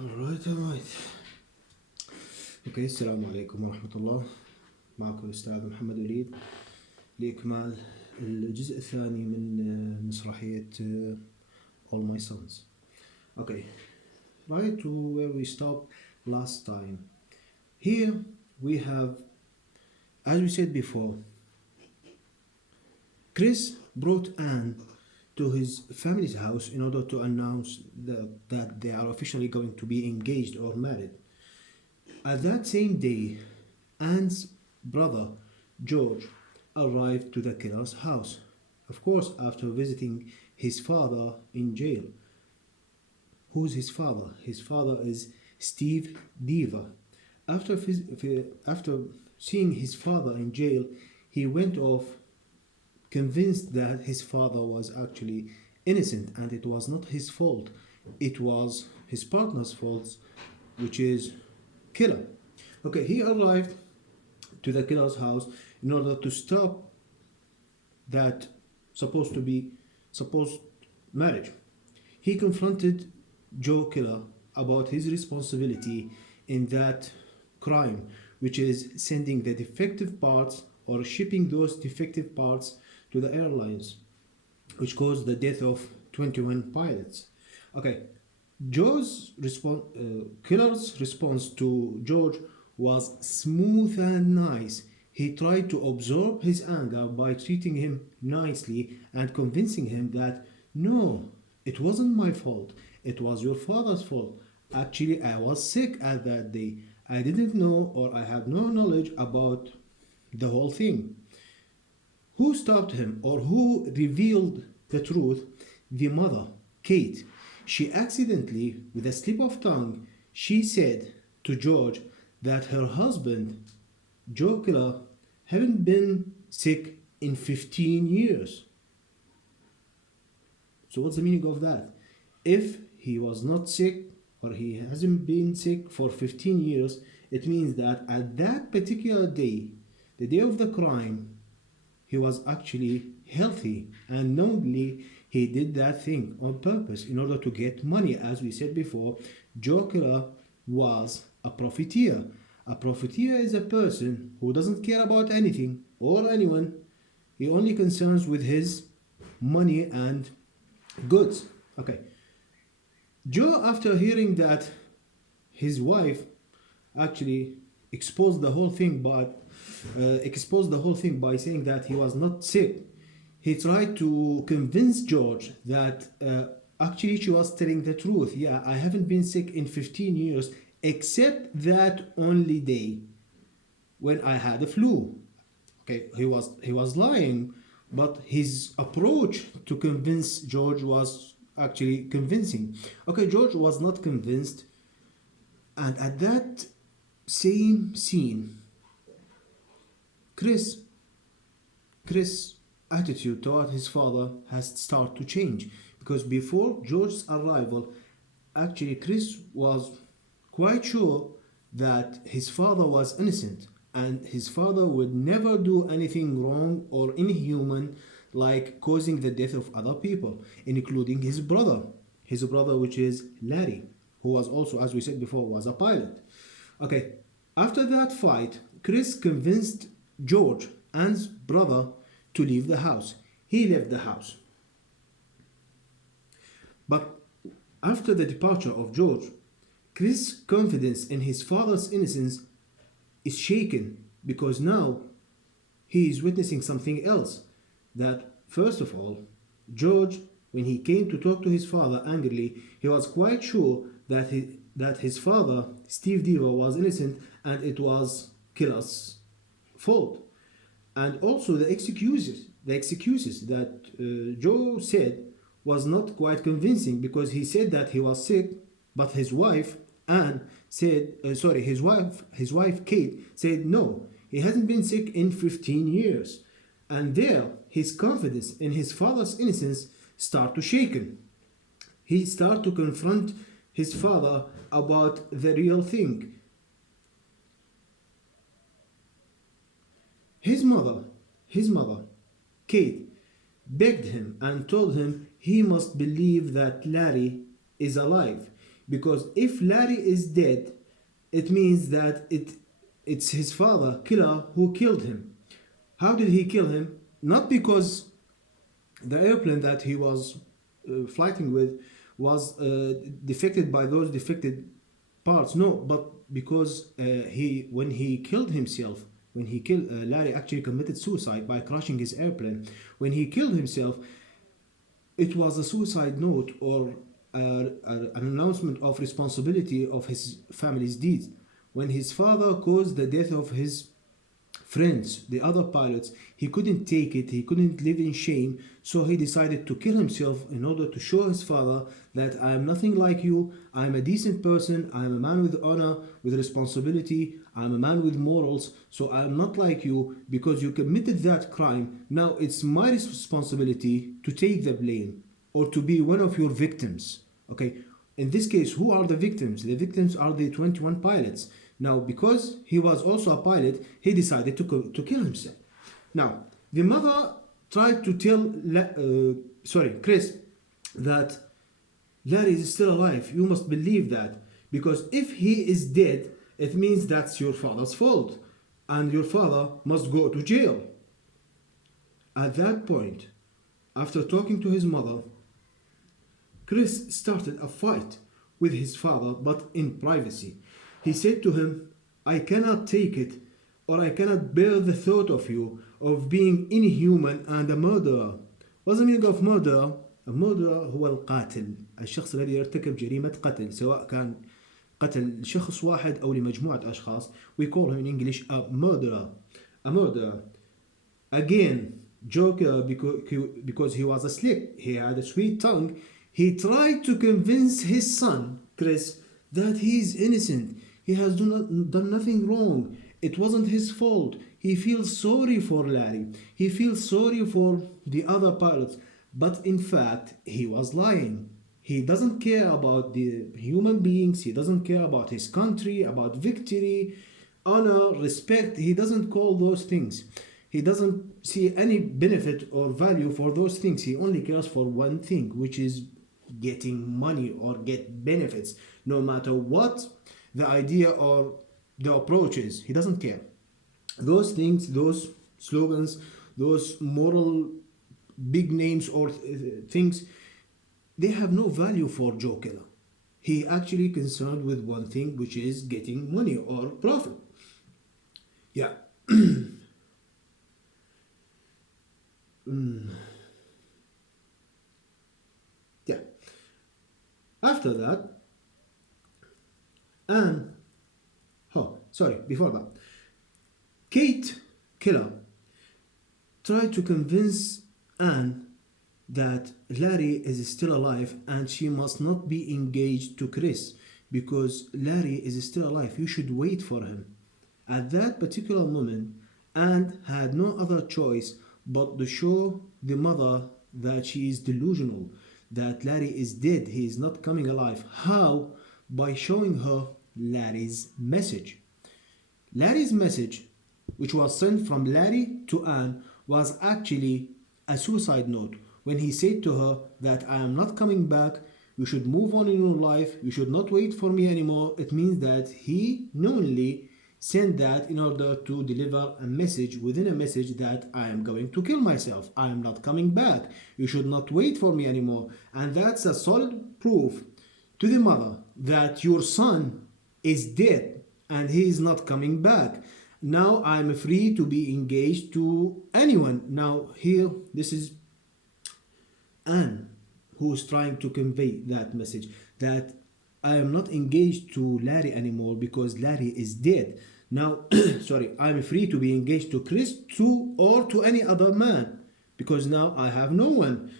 alright. اوكي، السلام عليكم ورحمة الله. معكم الأستاذ محمد وليد لإكمال الجزء الثاني من مسرحية All My Sons. Okay, right to where we stopped last time. Here we have, as we said before, Chris brought Anne to his family's house in order to announce that they are officially going to be engaged or married. At that same day, Anne's brother George arrived to the killer's house, of course, after visiting his father in jail. Who's his father? His father is Steve Diva. After seeing his father in jail, he went off convinced that his father was actually innocent and it was not his fault. It was his partner's fault, which is killer. Okay, he arrived to the killer's house in order to stop that supposed marriage. He confronted Joe Killer about his responsibility in that crime, which is sending the defective parts or shipping those defective parts to the airlines, which caused the death of 21 pilots. Okay, Killer's response to George was smooth and nice. He tried to absorb his anger by treating him nicely and convincing him that no, it wasn't my fault. It was your father's fault. Actually, I was sick at that day. I didn't know or I had no knowledge about the whole thing. Who stopped him or who revealed the truth? The mother, Kate. She accidentally, with a slip of tongue, she said to George that her husband, Joe Killer, hadn't been sick in 15 years. So what's the meaning of that? If he was not sick or he hasn't been sick for 15 years, it means that at that particular day, the day of the crime, he was actually healthy and knowingly he did that thing on purpose in order to get money. As we said before, Joe Killer was a profiteer. A profiteer is a person who doesn't care about anything or anyone. He only concerns with his money and goods. Okay. Joe, after hearing that his wife actually exposed the whole thing by saying that he was not sick, he tried to convince George that actually she was telling the truth. Yeah, I haven't been sick in 15 years except that only day when I had a flu. Okay, he was lying, but his approach to convince George was actually convincing. Okay, George was not convinced, and at that same scene, Chris' attitude toward his father has started to change, because before George's arrival, actually Chris was quite sure that his father was innocent and his father would never do anything wrong or inhuman like causing the death of other people, including his brother, which is Larry, who was also, as we said before, was a pilot. Okay, after that fight, Chris convinced George, Anne's brother, to leave the house. He left the house. But after the departure of George, Chris' confidence in his father's innocence is shaken because now he is witnessing something else. That, first of all, George, when he came to talk to his father angrily, he was quite sure that his father, Steve Diva, was innocent and it was Killer's fault. And also the excuses that Joe said was not quite convincing, because he said that he was sick, but his wife Anne said, his wife Kate said no, he hasn't been sick in 15 years. And there, his confidence in his father's innocence started to shaken. He started to confront his father about the real thing. His mother, Kate, begged him and told him he must believe that Larry is alive, Because if Larry is dead, it means that it's his father, Killer, who killed him. How did he kill him? Not because the airplane that he was flying with was defected by those defected parts. No, but because when he killed himself, when he killed Larry actually committed suicide by crashing his airplane. When he killed himself, it was a suicide note or an announcement of responsibility of his family's deeds. When his father caused the death of his friends, the other pilots, he couldn't take it, he couldn't live in shame, so he decided to kill himself in order to show his father that I am nothing like you, I am a decent person, I am a man with honor, with responsibility, I am a man with morals, so I am not like you because you committed that crime. Now it's my responsibility to take the blame or to be one of your victims. Okay, in this case, who are the victims? The victims are the 21 pilots. Now, because he was also a pilot, he decided to kill himself. Now, the mother tried to tell Chris that Larry is still alive. You must believe that. Because if he is dead, it means that's your father's fault. And your father must go to jail. At that point, after talking to his mother, Chris started a fight with his father, but in privacy. He said to him, I cannot take it, or I cannot bear the thought of you, of being inhuman and a murderer. What's the meaning of murderer? A murderer هو القاتل، الشخص الذي يرتكب جريمة قتل، سواء كان قتل شخص واحد أو لمجموعة أشخاص. We call him in English a murderer. A murderer. Again, Joker, because he was a slick, he had a sweet tongue, he tried to convince his son, Chris, that he is innocent. He has done nothing wrong. It wasn't his fault. He feels sorry for Larry. He feels sorry for the other pilots. But in fact, he was lying. He doesn't care about the human beings. He doesn't care about his country, about victory, honor, respect. He doesn't call those things. He doesn't see any benefit or value for those things. He only cares for one thing, which is getting money or get benefits. No matter what the idea or the approach is, he doesn't care. Those things, those slogans, those moral big names or things, they have no value for Joe Killer. He actually concerned with one thing, which is getting money or profit. Yeah. Yeah. After that, before that, Kate Killer tried to convince Anne that Larry is still alive and she must not be engaged to Chris because Larry is still alive. You should wait for him. At that particular moment, Anne had no other choice but to show the mother that she is delusional, that Larry is dead, he is not coming alive. How? By showing her Larry's message. Larry's message, which was sent from Larry to Anne, was actually a suicide note when he said to her that I am not coming back, you should move on in your life, you should not wait for me anymore. It means that he knowingly sent that in order to deliver a message within a message that I am going to kill myself, I am not coming back, you should not wait for me anymore. And that's a solid proof to the mother that your son is dead and he is not coming back. Now I'm free to be engaged to anyone. Now here, this is Anne who is trying to convey that message, that I am not engaged to Larry anymore because Larry is dead. Now, I'm free to be engaged to Chris or to any other man because now I have no one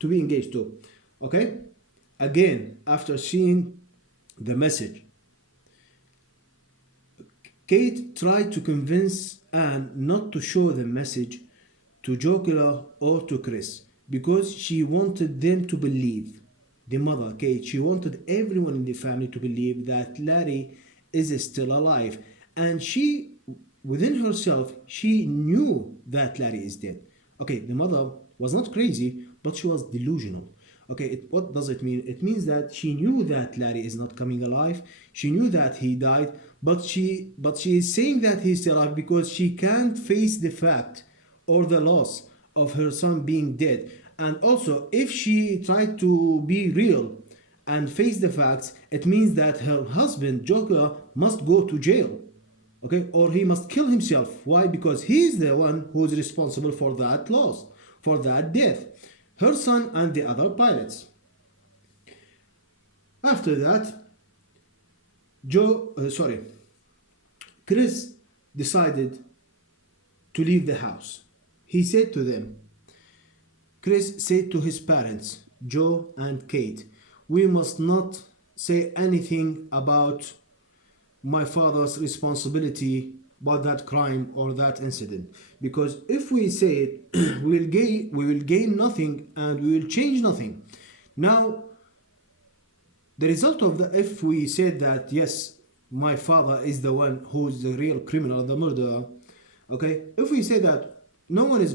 to be engaged to. Okay? Again, after seeing the message, Kate tried to convince Anne not to show the message to Joe Killer or to Chris because she wanted them to believe, the mother, Kate, she wanted everyone in the family to believe that Larry is still alive. And she, within herself, she knew that Larry is dead. Okay, the mother was not crazy, but she was delusional. Okay, what does it mean? It means that she knew that Larry is not coming alive. She knew that he died, but she is saying that he's still alive because she can't face the fact or the loss of her son being dead. And also, if she tried to be real and face the facts, it means that her husband Joker must go to jail. Okay, or he must kill himself. Why? Because he's the one who's responsible for that loss, for that death. Her son and the other pilots. After that, Chris decided to leave the house. He said to them, Chris said to his parents, Joe and Kate, we must not say anything about my father's responsibility about that crime or that incident, because if we say it we will gain nothing and we will change nothing. Now the result of that, if we said that yes, my father is the one who's the real criminal, the murderer, okay, if we say that, no one is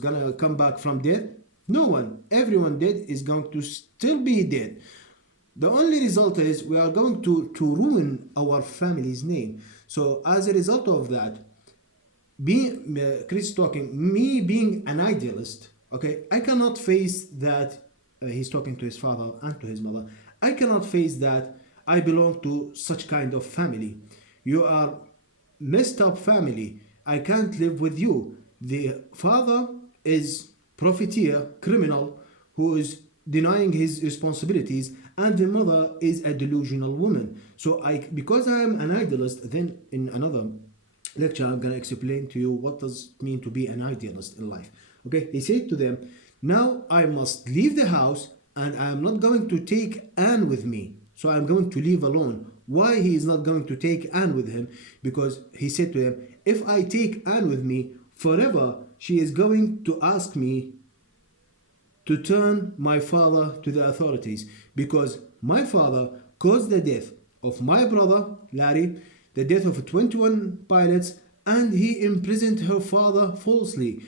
gonna come back from death. No one, everyone dead is going to still be dead. The only result is we are going to ruin our family's name. So as a result of that, being Chris talking, me being an idealist, okay, I cannot face that he's talking to his father and to his mother. I cannot face that I belong to such kind of family. You are messed up family. I can't live with you. The father is profiteer, criminal, who is denying his responsibilities, and the mother is a delusional woman. So because I am an idealist, then in another lecture I'm gonna explain to you what does it mean to be an idealist in life. Okay, he said to them, now I must leave the house and I'm not going to take Anne with me. So I'm going to leave alone. Why he is not going to take Anne with him? Because he said to them, if I take Anne with me, forever she is going to ask me to turn my father to the authorities, because my father caused the death of my brother Larry, the death of 21 pilots, and he imprisoned her father falsely.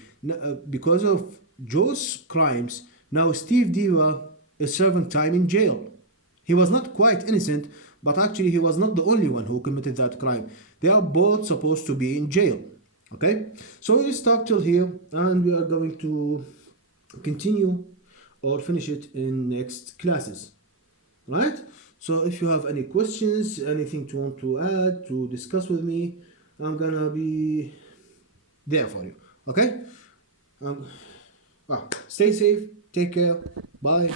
Because of Joe's crimes, now Steve Diva is serving time in jail. He was not quite innocent, but actually he was not the only one who committed that crime. They are both supposed to be in jail. Okay, so we'll stop till here and we are going to continue or finish it in next classes, right? So if you have any questions, anything to want to add, to discuss with me, I'm gonna be there for you. Okay, stay safe, take care, bye.